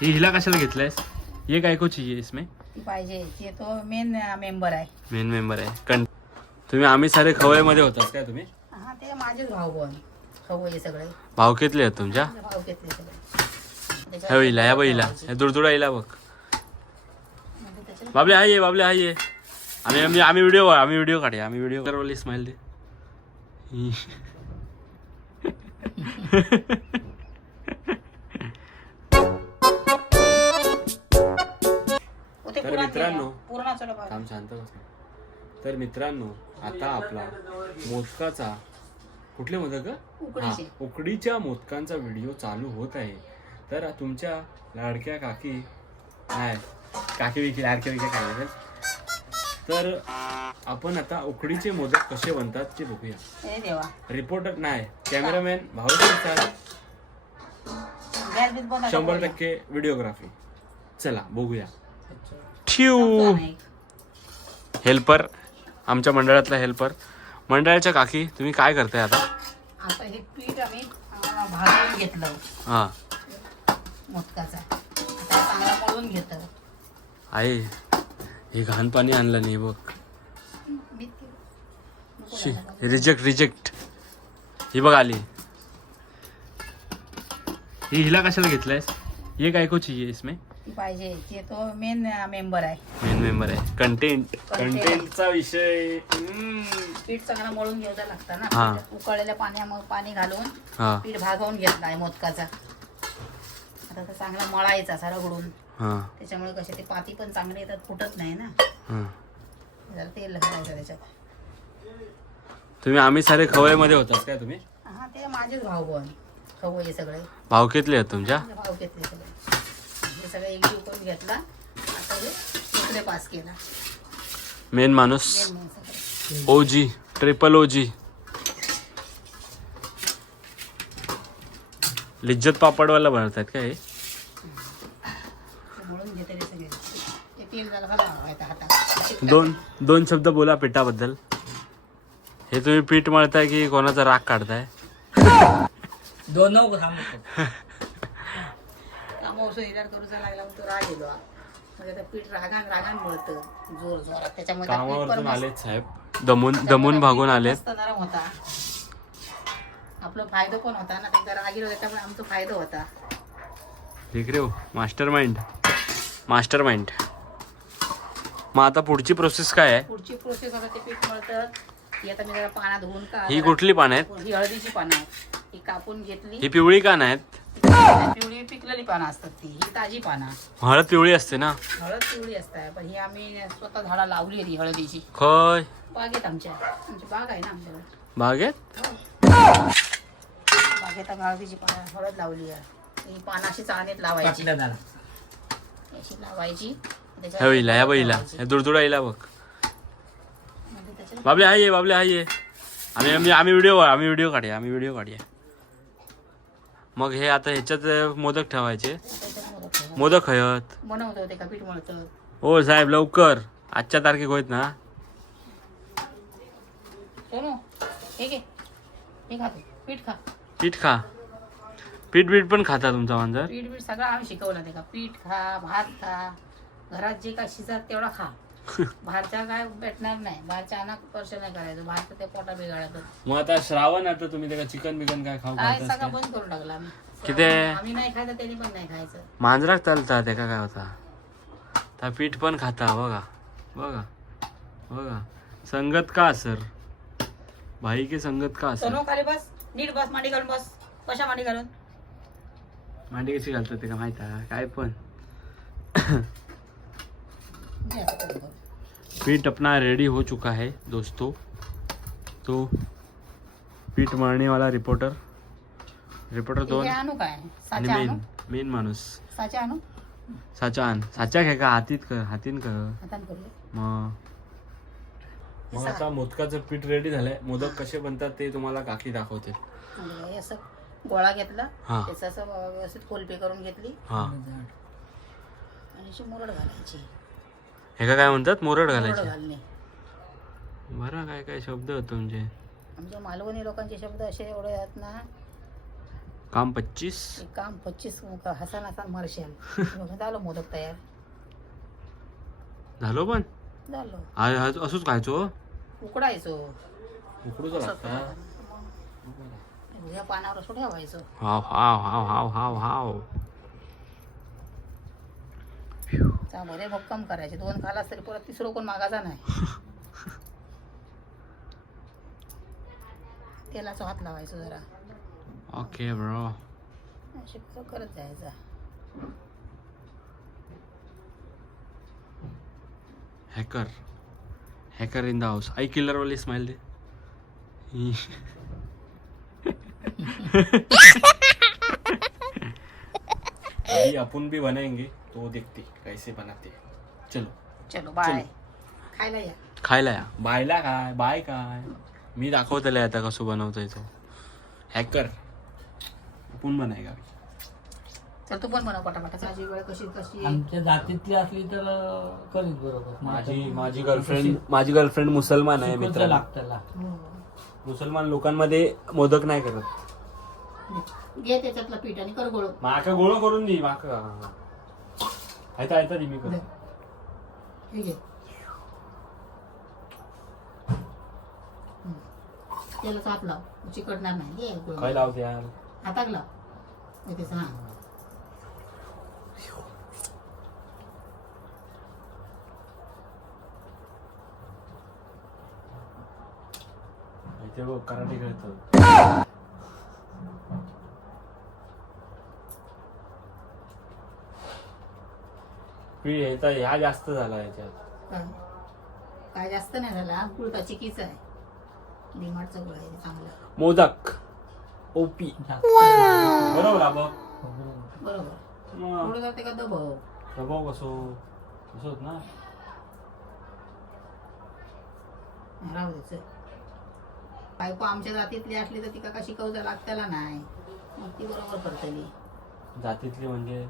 ही हिला कशाला घेतलायस? ये काय चाहिए इसमें पाहिजे ते तो मेन मेंबर आहे. मेन मेंबर आहे. कं तुम्ही आम्ही सारे खवयमध्ये होतात काय तुम्ही? हा ते माझेच भाऊ बन खवय हे सगळे. आहेत तुमच्या? भाऊ घेतले सगळे. ह्या या. ह्या दुरदुडा येईला बघ. म्हणजे त्याच्यात बाबले हाय ये बाबले हाय ये. आम्ही आम्ही आम्ही व्हिडिओ आम्ही व्हिडिओ काढूया आम्ही व्हिडिओ करवली स्माइल दे. तर मित्रांनो. काम शांत बस. तर मित्रांनो आता आपला मोदकाचा कुठले मोदक? हा, उकडीचे. उकडीच्या मोदकांचा व्हिडिओ चालू होत आहे. तर तुमच्या लाडक्या काकी नाही काकी विकी लाडक्या विकी काय? तर आपण आता उकडीचे मोदक कसे बनतात ते बघूया. हे देवा. रिपोर्टर नाही कॅमेरामॅन भाऊ शंभर. टक्के व्हिडिओग्राफी चला बघूया. नाही. हेल्पर आमच्या मंडळातला हेल्पर मंडळाच्या काकी तुम्ही काय करताय आता? आता हे पीठ आम्ही भाजून घेतलं. हा. मोदकाचा. आता चांगला मळून घेतं आहे हे घाण पाणी आणलं नाही बघ. शी. रिजेक्ट रिजेक्ट ही बघ आली. ही हिला कशाला घेतलायस? ये काय को चाहिए इसमें? ती पाहिजे ते तो मेन मेंबर आहे. मेन मेंबर आहे. Content Content. कंटेंटचा विषय. हम्म. पीठ चांगला मळून घ्यायचं लागतं ना. हा. उकळलेल्या पाण्यामध्ये पाणी घालून हा. पीठ भागवून घेतला आहे मोदकाचा. आता तो चांगला मळायचा सारा रगडून हा. त्याच्यामुळे कसे ते पाती पण चांगले येतात फुटत नाही ना. हा. जरा तेल घालायचं त्याच्यात. तुम्ही आम्ही सारे खवयमध्ये होतात काय तुम्ही? हा ते माझेच भाऊ बन खवय हे सगळे. भावकेतले आहेत तुमच्या? भाऊ घेतले सगळे. हे सगळे एकजीव करून घेतला. आता हे इकडे पास केला. मेन माणूस. ओजी ट्रिपल ओजी लिज्जत पापडवाला बनवतात काय हे? ते मळून घेते ते सगळे. ते तेल झालं का लावायचं हातात. दोन दोन शब्द बोला पिठाबद्दल. हे तुम्ही पीठ मळताय की कोणाचा राग काढताय? दोन करूचा लागला मग तो राग येलो म्हणजे पीठ रागान रागान मळतं. जोर जोरात. त्याच्यामुळे ते पीठ पण कामावरतून मस्त- आलेत साहेब. दमून दमून भागून आलेत. मस्त नरम होता. आपला फायदा पण होता ना ते रागीर त्याच्यामुळे आमचा फायदा होता. ठीक रे मास्टर माइंड मास्टर माइंड मग आता पुढची प्रोसेस काय आहे? पुढची प्रोसेस आता ते पीठ मळतं. ही आता मी जरा पाण्यात धुवून का ही कुठली पानं आहेत? ही हळदीची पानं आहेत. ही कापून घेतली. ही पिवळी का नाहीत पिवळी पिकलेली पानं असतात ती ही ताजी पानं. हळद पिवळी असते ना? हळद पिवळी असतात पण ही आम्ही स्वतः झाडा लावली आहे हळदीची. खय. बागेत आमच्या. आमची बाग आहे ना आमच्याकडे. बागेत बागेत आम्ही हळदीची पानं हळद लावली आहे. ही पानं अशी चाळणीत लावायची. अशी लावायची. ह्या बहिला ह्या बहिला लावायची. ह्या येईला बघ. म्हणजे त्याच्यात बाबले हाय ये बाबले हाय ये. आम्ही आम्ही आम्ही व्हिडिओ आम्ही व्हिडिओ काढूया आम्ही व्हिडिओ काढूया. मग हे आता ह्याच्यात मोदक ठेवायचे. मोदक हयत. बनवतो ते का पीठ मळतं हो साहेब लवकर. आजच्या तारखेक होत ना. सोनू हे घे. हे खा तू. पीठ खा. पीठ खा. पीठ बीठ पण खाता तुमचा मांजर? पीठ बीठ सगळं आम्ही शिकवलं ते का. पीठ खा भात खा. घरात जे काय शिजत तेवढा खा. बाहेरच्या काय भेटणार नाही. बाहेरच्या अनाक स्पर्श नाही करायचं. बाहेरचं ते पोटा बिघाडायचं मग आता श्रावण आता तुम्ही त्याला चिकन बिकन काय खाऊ काय घालतास सगळं काय? बंद करून टाकला आम्ही. किती? आम्ही नाही खायचं त्यांनी पण नाही खायचं. मांजराक चालता ते का काय होता? त्या पीठ पण खाता बघा. बघा. बघा. संगत का सर? भाई की संगत का सोनू खाली बस. नीट बस मांडी घालून बस. कशा मांडी घालून? मांडी कशी घालतात ते का माहीत आहे? काय पण. करून बघ. पीठ अपना रेडी हो चुका है दोस्तों। तो पीठ मळणे वाला रिपोर्टर रिपोर्टर दोन आणू मेन मेन माणूस साचा आणू साचा आण साचा घे का हातीत कर हातीन कर। मग मग आता मोदकाचं पीठ रेडी झालंय. मोदक कसे बनतात ते तुम्हाला काकी दाखवते. असं गोळा घेतला. हा. त्याचं असं व्यवस्थित कोलपी करून घेतली. हा. आणि अशी मुरड घालायची. हे का काय म्हणतात? मोरड घालायचे. घालणे. बरं काय काय शब्द होत तुमचे? आमच्या मालवणी लोकांचे शब्द असे एवढे आहेत ना. काम पच्चीस? एक काम पच्चीस हसन हसन मारशाल. झालं मोदक तयार. झालो पण? झालं. आ- आ- असंच खायचो? उकडायचो. उकडूच पानावर असं ठेवायचो हाव हाव हाव हाव हाव हाव चांगले भक्कम करायचे दोन खालास तरी परत तिसरं कोण मागायचा नाही. तेलाचा हात लावायचो जरा. ओके ब्रो असे करत जायचा. Hacker hacker in the house I killer वाली स्माइल दे. अभी अपन भी बनाएंगे. तो देखते कैसे बनाते। चलो। चलो बाय खायला या. खायला या. बायला काय? बाय काय? मी दाखवतले आता कसं बनवता तो. हॅकर आपण बनायगा चल तू पण बनव पटापटा. माझी वेळ कशी कशी आमच्या जातीतली असली तर अं, करीत बरोबर. माझी माझी गर्लफ्रेंड माझी गर्लफ्रेंड मुसलमान आहे मित्र लागतं हो. मुसलमान लोकांमध्ये मोदक नाही करत. घे त्याच्यातलं पीठ आणि कर गोळ. माका गोळ करून दे माका आयता आयता दे मी कर हे घे हम्म. तेलाचा हात लाव चिकटणार नाही गोळ काय लावते यार हाताक लाव येतेच हा इथे बघ कराटे खेळतो पी ह्याचा ह्या जास्त झाला याच्यात. काय काय जास्त नाही झालं गुळ का चिकीच आहे. डिमार्टचा गुळ आहे चांगला. मोदक. ओपी. बरोबर हा बघ. बरोबर. मग थोडं जाते का दबाव प्रभाव कसो कसोच ना? राहू बायको आमच्या जातीतली असली तर तिका का शिकवता लागताला नाही? मग ती बरोबर करतली जातीतली म्हणजे?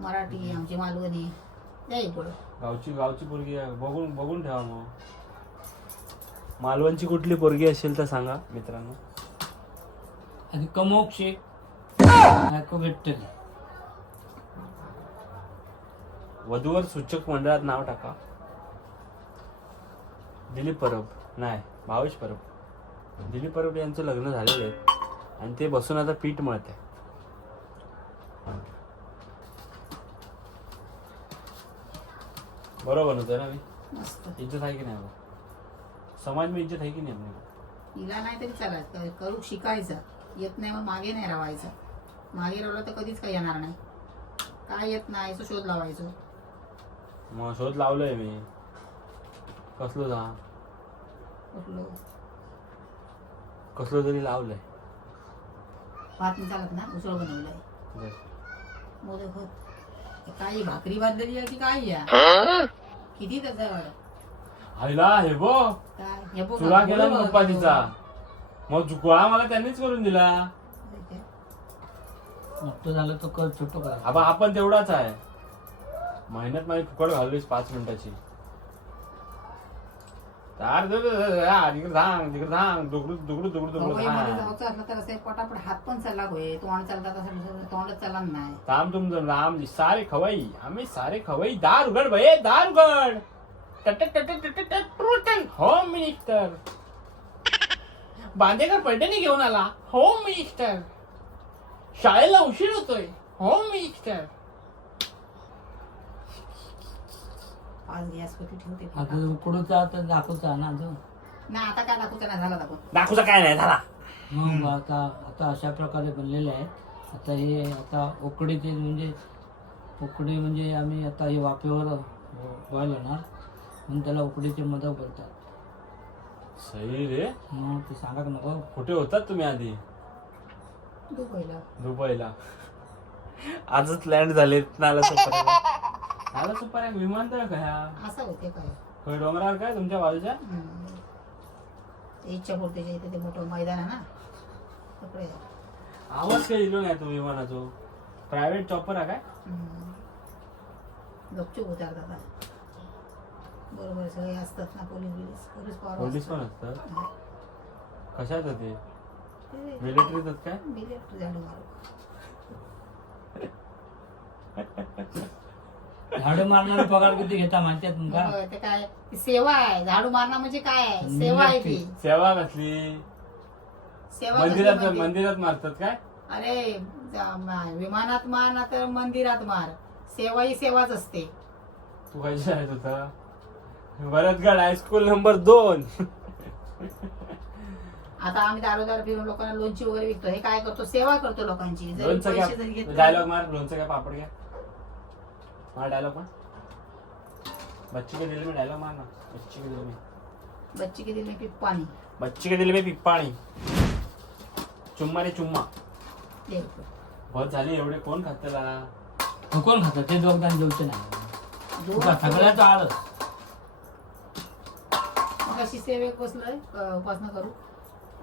मराठी आमची मालवणी गावची गावची पोरगी आहे. बघून बघून ठेवा मग. मालवणची कुठली पोरगी असेल तर सांगा मित्रांनो. आणि कमोक्षे बायको भेटते वधूवर सूचक मंडळात नाव टाका. दिलीप परब. नाही भावेश परब. दिलीप परब यांचं लग्न झालेलं आहे. आणि ते बसून आता पीठ मळत आहे. बरोबर होतं ना मी? मस्त. इज्जत आहे की नाही? समाज में इज्जत आहे की नाही आपली? तिला नाही तरी चालायचं करू शिकायचं. येत नाही मग मागे नाही राहायचं. मागे राहिलं तर कधीच काही येणार नाही. काय येत नाही शोध लावायचो. मग शोध लावलोय मी. कसलो जा? कुठलं? कसलो तरी लावलंय. भात नाही चालत ना? उसळ बनवलंय. मोदक होत. हे काय भाकरी बांधलेली आहे की काय या? किती त्याचं? आईला हे बो काय? हे चुरा केला. पप्पा तिचा मग गोळा मला त्यांनीच करून दिला. मोठं झालं तर कर छोटं करा. आपण तेवढाच आहे. मेहनत माझी फुकट घाललीस पाच मिनिटाची तार दे- दे- दे- दे- हा, तिकडे धांग तिकडे धांग दुकडू दुकडू दुकडू दुकडू मुंबईमध्ये तर असं पटापट हात पण चालला होय तोंड नाही. थांब तुमचं राम जी सारे खवाई आम्ही सारे खवाई दार उघड भये दार उघड. टट टट टट टट टट टट. Home minister. बांदेकर पैठणी घेऊन आला. Home minister. शाळेला उशीर होतोय. Home minister. आज गॅस कधी ठेवते आता उकडूचा तर दाखवचा ना अजून. नाही आता काय दाखवतो नाही झाला दाखवून. दाखवचा काय नाही झाला. मग आता आता अशा प्रकारे बनलेले आहेत. आता हे आता उकडीचे म्हणजे उकडी म्हणजे आम्ही आता हे वाफेवर बॉईल होणार. म्हणून त्याला उकडीचे मोदक बोलतात. सही रे. मग ते सांगा का नको. कुठे होतात तुम्ही आधी? दुबईला. दुबईला. आजच लँड झाले नाला सुपाऱ्या नाला सुपाऱ्या विमानतळ काय हा? असं होते काय होय, डोंगरावर काय तुमच्या बाजूच्या? हम्म. ते इच्छा पूर्तीच्या इथे ते मोठं मैदान आहे ना. तिकडे आवाज काही दिलो नाही तुम्ही विमानाचो? प्रायव्हेट चॉपर आहे काय? हम्म. गपचूप उतारतात आता. बरोबर सगळे असतात ना पोलीस बिलीस. पोलीस पोलीस पॉवर पण असतात. कशात ते? मिलिटरीत काय? मिलिटरी झाडू मारू झाडं मारणारे पगार किती घेता माहिती आहे तुमका? ते काय सेवा आहे. झाडू मारणं म्हणजे काय आहे? सेवा आहे ती. सेवा कसली? सेवा कसली मंदिरात म्हणजे? मंदिरात मारतात काय? अरे जा- म- विमानात मार ना तर मंदिरात मार. सेवा ही सेवाच असते. तू काय शाळेत होता? भरतगड हायस्कूल नंबर दोन. आता आम्ही दारोदार फिरून लोकांना लोणची वगैरे विकतो. हे काय करतो? सेवा करतो लोकांची. जरी लोणचं पैसे जरी घ्या घेतले. डायलॉग मार लोणचं घ्या पापड घ्या. मार डायलॉग मार. बच्ची के दिल में डायलॉग मार ना बच्ची के दिल में. बच्ची के दिल में पीप पाणी बच्ची के दिल में पिप्पाणी चुम्मा रे चुम्मा. बहुत झाली एवढे. कोण खात त्याला मग कोण खातं? ते दोघदान जेवचे नाही. तुका सगळ्याचं आळस? मग अशी सेवेक बसलोय उपासना करू.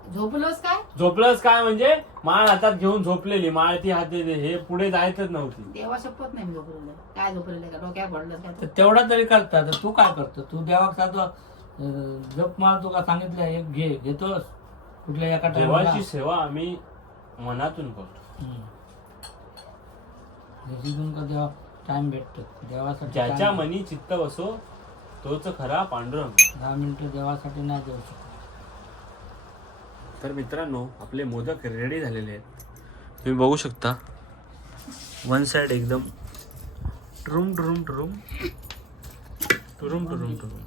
झोपलोस काय? झोपलंच काय म्हणजे? माळ हातात घेऊन झोपलेली. माळ ती हात हे पुढे जायचंच नव्हती. देवा शपथ नाही मी झोपलेलं. काय झोपलेलं का डोक्यात पडलं काय तेवढा तरी करता. तर तू काय करतो? तू देवाक साधं अं, जप मार तुका सांगितलं एक घे घेतोस. कुठल्या एका टायमाला देवाची सेवा आम्ही मनातून करतो. तिथून का देवा टाइम भेटतो? देवासाठी ज्याच्या time- मनी चित्त बसो तोच खरा पांडुरंग. दहा मिनिटं देवासाठी नाही देऊ शकत. तर मित्रांनो आपले मोदक रेडी झालेले आहेत. तुम्ही बघू शकता. वन साइड एकदम टुरुम टुरुम टुरुम. टुरुम टुरुम टुरुम.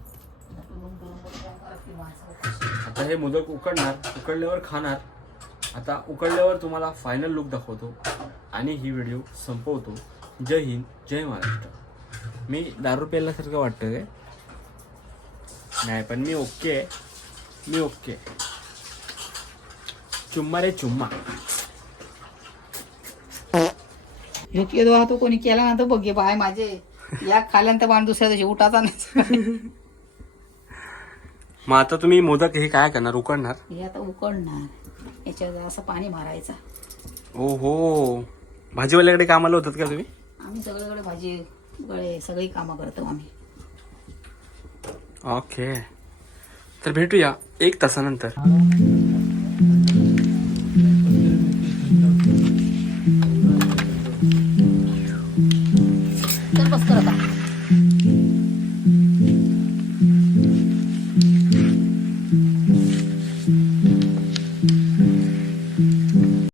आता हे मोदक उकडणार उकडल्यावर खाणार. आता उकडल्यावर तुम्हाला फायनल लुक दाखवतो आणि ही व्हिडिओ संपवतो. जय हिंद जय महाराष्ट्र. मी दारू प्यायल्यासारखं वाटतं काय नाही पण मी ओके आहे. मी ओके आहे. चुम्मा रे चुम्मा. योग्य दोहा तो कोणी केला ना तर बघे बाय माझे. या खाल्यानंतर बाण दुसऱ्या दिवशी उठाचा नाही. मग आता तुम्ही मोदक हे काय करणार? उकडणार? हे आता उकडणार. याच्यावर असं पाणी मारायचं ओ हो भाजीवाल्याकडे कामाला होतात का तुम्ही? आम्ही सगळीकडे भाजी गळे सगळी कामं करतो आम्ही. ओके. तर भेटूया एक तासानंतर.